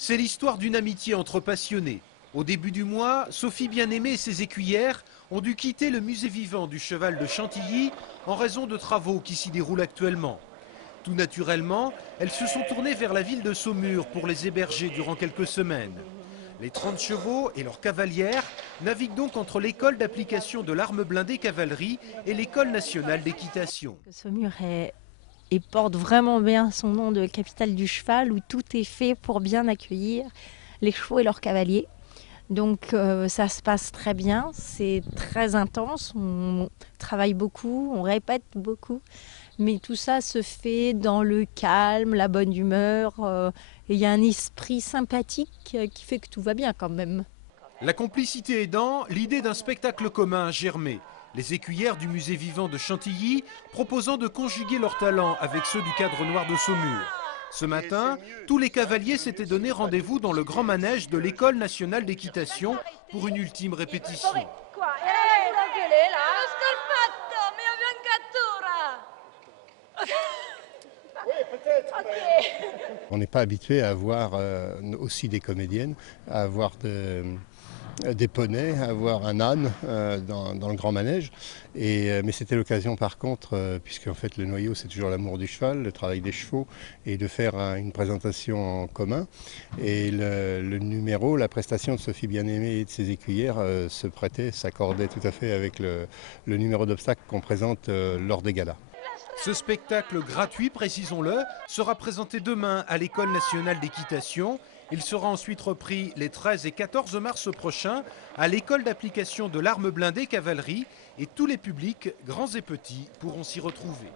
C'est l'histoire d'une amitié entre passionnés. Au début du mois, Sophie Bien-Aimée et ses écuyères ont dû quitter le musée vivant du cheval de Chantilly en raison de travaux qui s'y déroulent actuellement. Tout naturellement, elles se sont tournées vers la ville de Saumur pour les héberger durant quelques semaines. Les 30 chevaux et leurs cavalières naviguent donc entre l'école d'application de l'arme blindée cavalerie et l'école nationale d'équitation. Saumur et porte vraiment bien son nom de capitale du cheval où tout est fait pour bien accueillir les chevaux et leurs cavaliers. Donc ça se passe très bien, c'est très intense, on travaille beaucoup, on répète beaucoup, mais tout ça se fait dans le calme, la bonne humeur, et il y a un esprit sympathique qui fait que tout va bien quand même. La complicité aidant, l'idée d'un spectacle commun a germé. Les écuyères du musée vivant de Chantilly proposant de conjuguer leurs talents avec ceux du cadre noir de Saumur. Ce matin, tous les cavaliers s'étaient donné rendez-vous dans le grand manège de l'École nationale d'équitation pour une ultime répétition. On n'est pas habitué à avoir aussi des comédiennes, à avoir des poneys, à avoir un âne dans le grand manège. Mais c'était l'occasion par contre, puisque en fait le noyau c'est toujours l'amour du cheval, le travail des chevaux, et de faire une présentation en commun. Et le numéro, la prestation de Sophie Bien-Aimée et de ses écuyères se prêtait, s'accordait tout à fait avec le numéro d'obstacle qu'on présente lors des galas. Ce spectacle gratuit, précisons-le, sera présenté demain à l'École nationale d'équitation. Il sera ensuite repris les 13 et 14 mars prochains à l'École d'application de l'arme blindée cavalerie et tous les publics, grands et petits, pourront s'y retrouver.